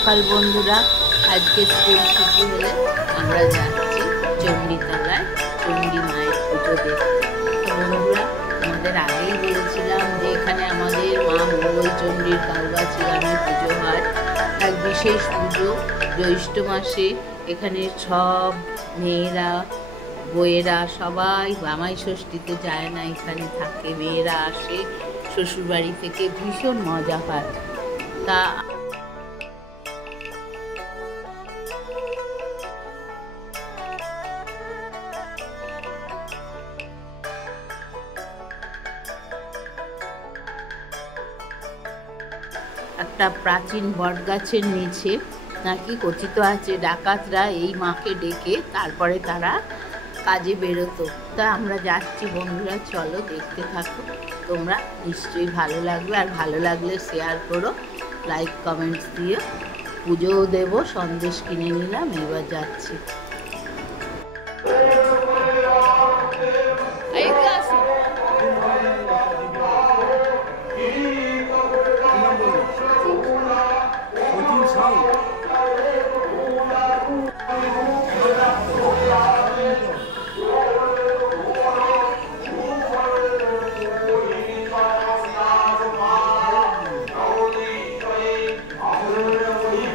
সকাল বন্ধুরা। আজকে স্কুল ছুটি হলে আমরা যাচ্ছি চণ্ডীতলায় চণ্ডী মায়ের পুজো দেখতে। তো বন্ধুরা, আমাদের আগেই বলেছিলাম যে এখানে আমাদের মা মঙ্গল চণ্ডীর কাউগাছি গ্রামে পুজো হয়। এক বিশেষ পুজো জ্যৈষ্ঠ মাসে। এখানে সব মেয়েরা বউয়েরা সবাই জামাই ষষ্ঠীতে যায় না, এখানে থাকে। মেয়েরা আসে শ্বশুরবাড়ি থেকে, ভীষণ মজা পায়। তা একটা প্রাচীন বটগাছের নিচে নাকি কথিত আছে ডাকাতরা এই মাকে ডেকে তারপরে তারা কাজে বেরোতো। তা আমরা যাচ্ছি বন্ধুরা, চলো দেখতে থাকো। তোমরা নিশ্চয়ই ভালো লাগবে, আর ভালো লাগলে শেয়ার করো, লাইক কমেন্টস দিয়ে। পুজোও দেবো, সন্দেশ কিনে নিলাম, এবার যাচ্ছি।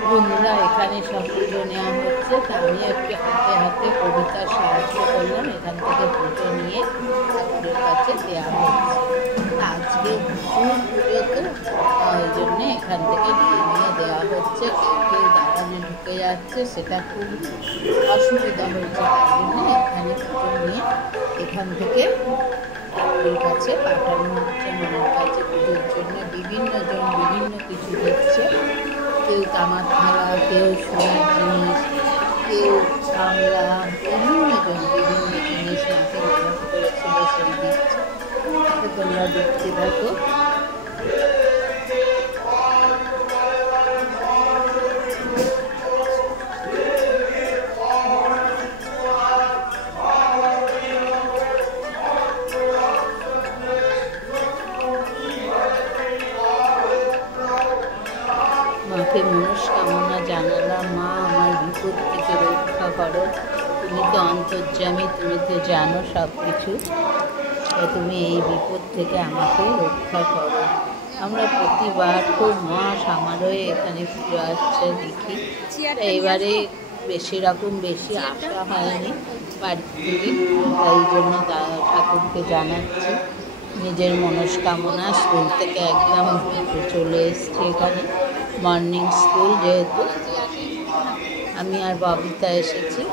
বন্ধুরা, এখানে সব পুজো নেওয়া হচ্ছে, তা আমি একটু হাতে হাতে কবিতার সাহায্য করলাম। এখান থেকে পুজো নিয়ে ঠাকুরের কাছে দেওয়া হচ্ছে। আজকে প্রচুর পুজো, তো ওই জন্যে এখান থেকে নিয়ে দেওয়া হচ্ছে। কেউ দাঁড়ানে ঢুকে যাচ্ছে, সেটা খুব অসুবিধা হয়েছে। তাই জন্য এখানে পুজো নিয়ে এখান থেকে ঠাকুরের কাছে পাঠানো হচ্ছে। মায়ের কাছে পুজোর জন্য বিভিন্ন জন বিভিন্ন কিছু দিচ্ছে। কেউ তামাক থালা, কেউ সোনার জিনিস, কেউ সামলা, বিভিন্ন জন বিভিন্ন জিনিস মাকে মানুষ করেছিল সেই দিচ্ছে। তোমরা দেখতে থাকো। মাকে মনস্কামনা জানালাম, মা আমার বিপদ থেকে রক্ষা করো। তুমি তো অন্তর্যামী, তুমি তো জানো সব কিছু। তুমি এই বিপদ থেকে আমাকে রক্ষা করো। আমরা প্রতিবার খুব মহাসমারোহে এখানে পুজো আসছে দেখি। এবারে সেরকম বেশি আশা হয়নি বাড়ি থেকে, তাই জন্য ঠাকুরকে জানাচ্ছি নিজের মনস্কামনা। স্কুল থেকে একদম চলে এসছি এখানে, মর্নিং স্কুল যেহেতু। আমি আর ববিতা এসেছি।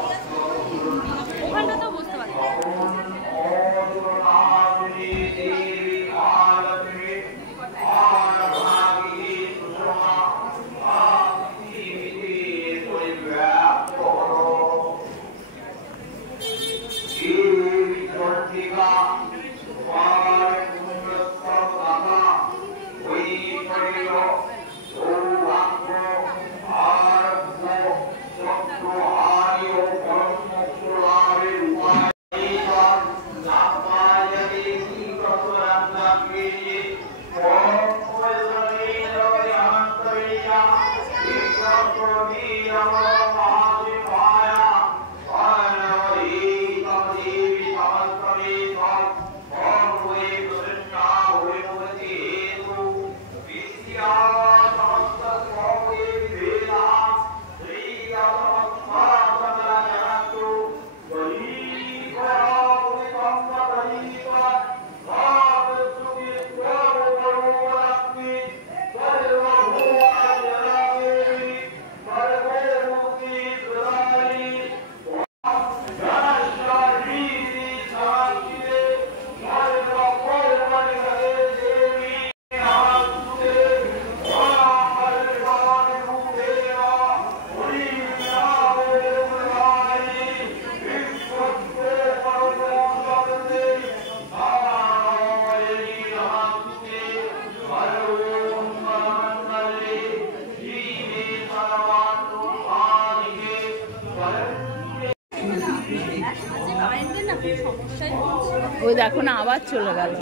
ওই দেখো না, আবার চলে গেল।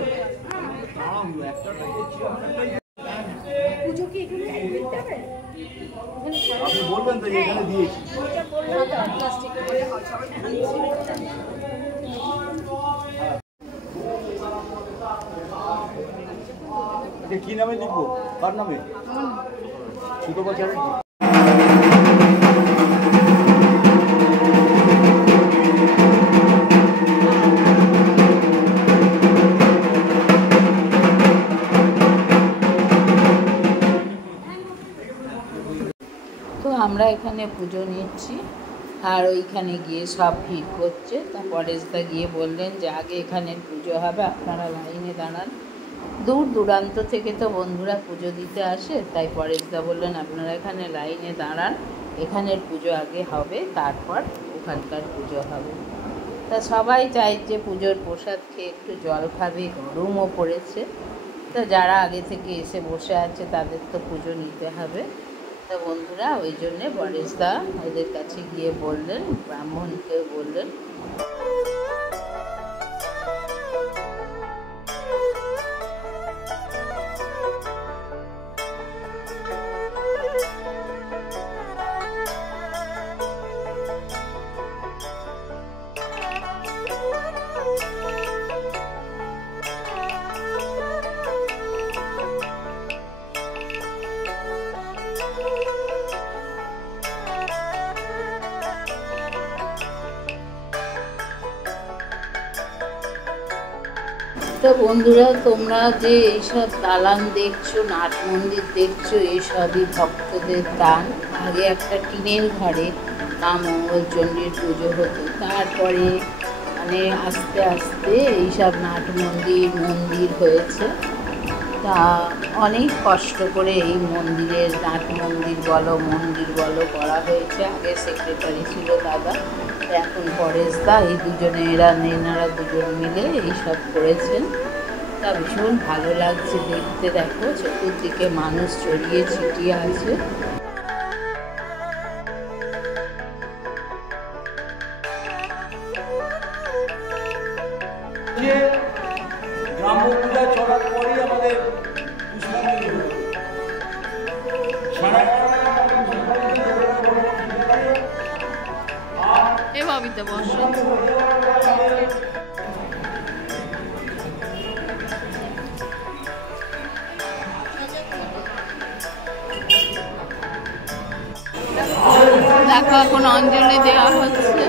পুজো কি এখানে আপনি বলবেন তো এখানে দিয়েছি। কি নামে লিখবো? কার নামে? সুতপা চ্যাটার্জি। তো আমরা এখানে পুজো নিচ্ছি আর ওইখানে গিয়ে সব ভিড় করছে। তা পরেশদা গিয়ে বললেন যে আগে এখানের পুজো হবে, আপনারা লাইনে দাঁড়ান। দূর দূরান্ত থেকে তো বন্ধুরা পুজো দিতে আসে, তাই পরেশদা বললেন আপনারা এখানে লাইনে দাঁড়ান, এখানের পুজো আগে হবে, তারপর ওখানকার পুজো হবে। তা সবাই চাইছে পুজোর প্রসাদ খেয়ে একটু জল খাবে, গরমও পড়েছে। তা যারা আগে থেকে এসে বসে আছে তাদের তো পুজো নিতে হবে। তা বন্ধুরা ওই জন্যে পরেশদা ওদের কাছে গিয়ে বললেন, ব্রাহ্মণকে বললেন তো বন্ধুরা তোমরা যে এইসব দালান দেখছো, নাট মন্দির দেখছো, এইসবই ভক্তদের দান। আগে একটা টিনের ঘরে মা মঙ্গলচণ্ডীর পুজো হতো, তারপরে মানে আস্তে আস্তে এইসব নাট মন্দির হয়েছে। তা অনেক কষ্ট করে এই মন্দিরের নাট মন্দির বলো করা হয়েছে। আগে সেক্রেটারি ছিল দাদা, এখন পরেশদা, এই এনারা দুজন মিলে এইসব করেছেন। তা ভীষণ ভালো লাগছে দেখতে। দেখো চতুর্দিকে মানুষ ছড়িয়ে ছিটিয়ে আছে। গ্রাম্য পূজা চলার পরেই আমাদের পুষ্পাঞ্জলি হলো। এভাবে বসো। দেখো এখন অঞ্জলি দেওয়া হচ্ছে।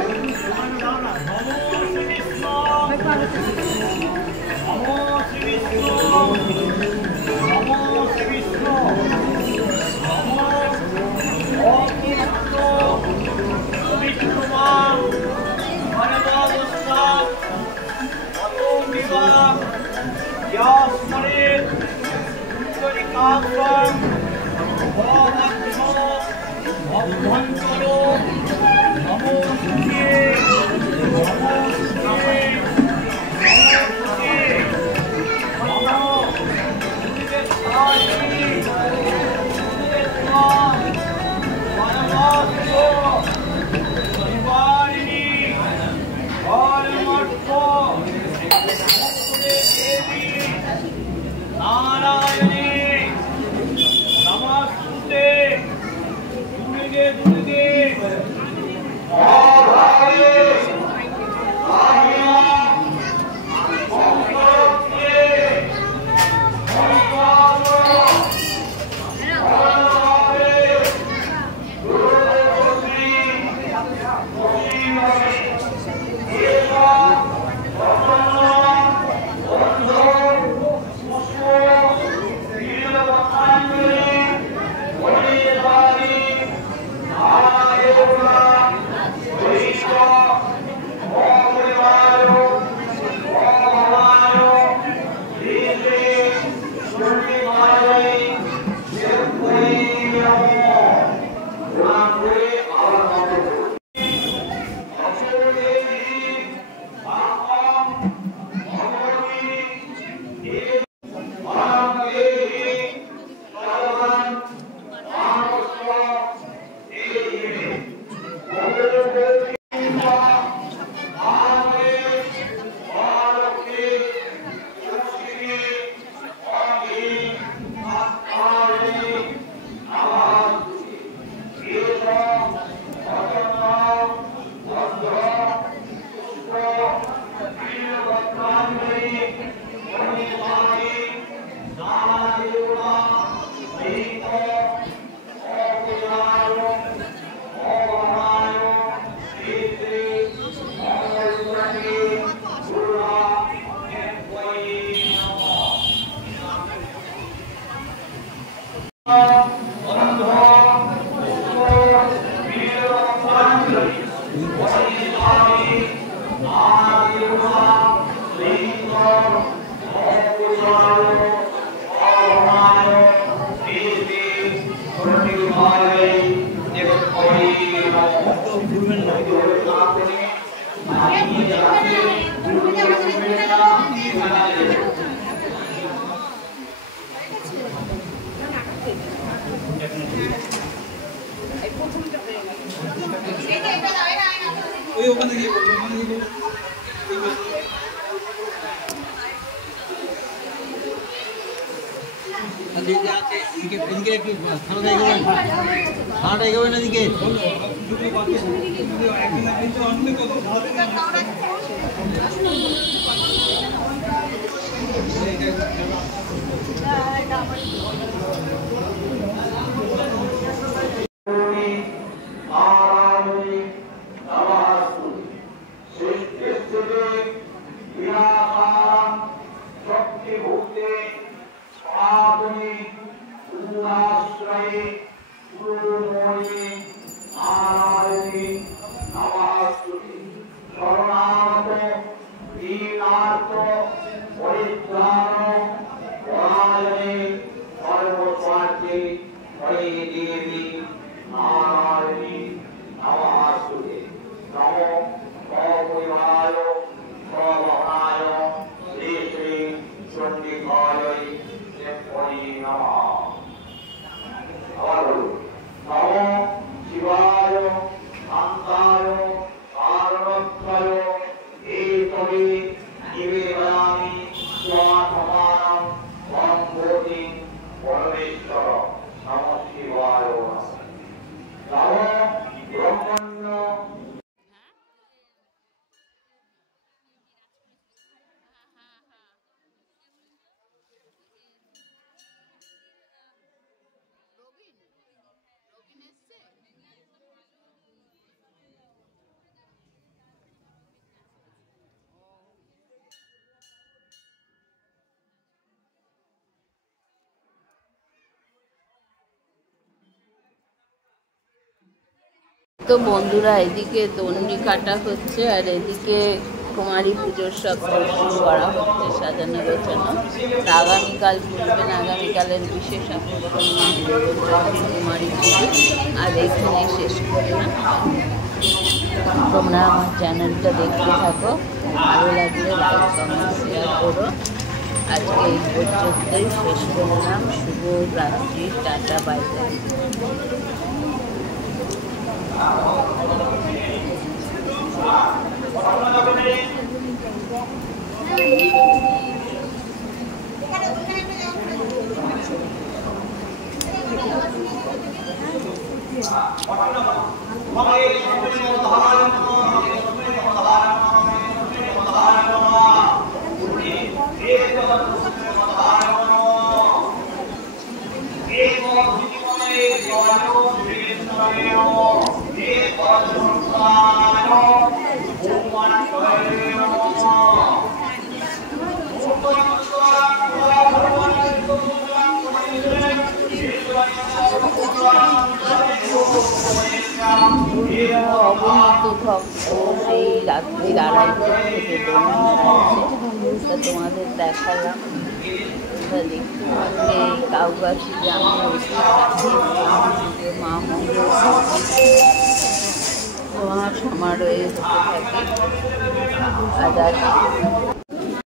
দুর্গে তো বন্ধুরা, এদিকে দণ্ডি কাটা হচ্ছে আর এদিকে কুমারী পুজোর সব প্রস্তুত করা হচ্ছে, সাজানো গোছানো। আগামীকাল চলবেন, আগামীকালের বিশেষ আকর্ষণ কুমারী পুজো। আর এইখানে শেষ করলাম। তোমরা আমার চ্যানেলটা দেখতে থাকো, ভালো লাগলে লাইক কমেন্ট শেয়ার করো। আজকে এই পর্যন্তই শেষ করলাম। শুভ রাত্রি, টাটা, বাই বাই। অগণিত ভক্ত সেই রাত্রির 2:30 থেকে তা তোমাদের দেখালাম। দেখতে পাচ্ছে এই কাউবাসী গ্রামের মা মঙ্গল সমারোহে হতে থাকে।